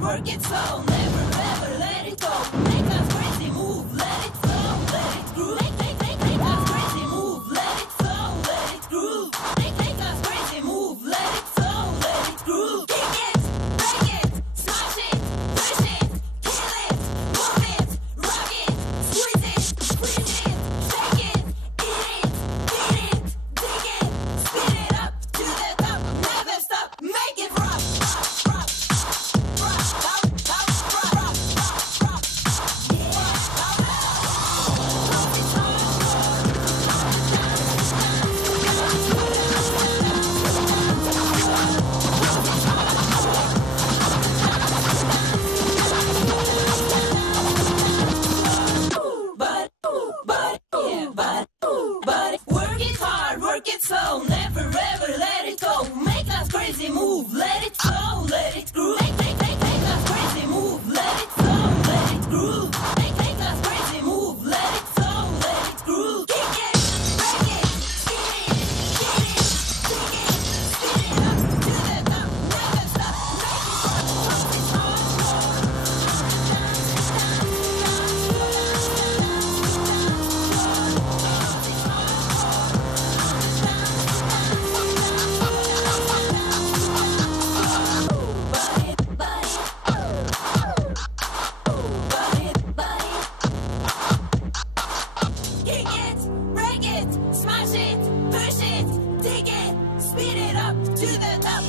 hard, work it slow, never ever let it go. Make us crazy, move, let it flow, let it groove. Make us crazy, move, let it flow, let it groove. Make us crazy, move, let it flow, let it groove. Kick it, break it, smash it, push it, kill it, move it, rock it, squeeze it, squeeze it, shake it, eat it, beat it, dig it, speed it up to the top, never stop, make it rock, rock, rock, rock, rock, rock, rock, rock, rock, yeah, but work it hard, work it slow, never ever let it go. Make us crazy, move, let it flow, let it groove. Make us crazy, move, let it flow, let it groove. Make us crazy, move, let it flow, let it groove. Kick it, break it, spin it, get it, dig it, spin it up to the top, never stop, make it rock, pump it hard. Kick it, break it, smash it, push it, dig it, speed it up to the top.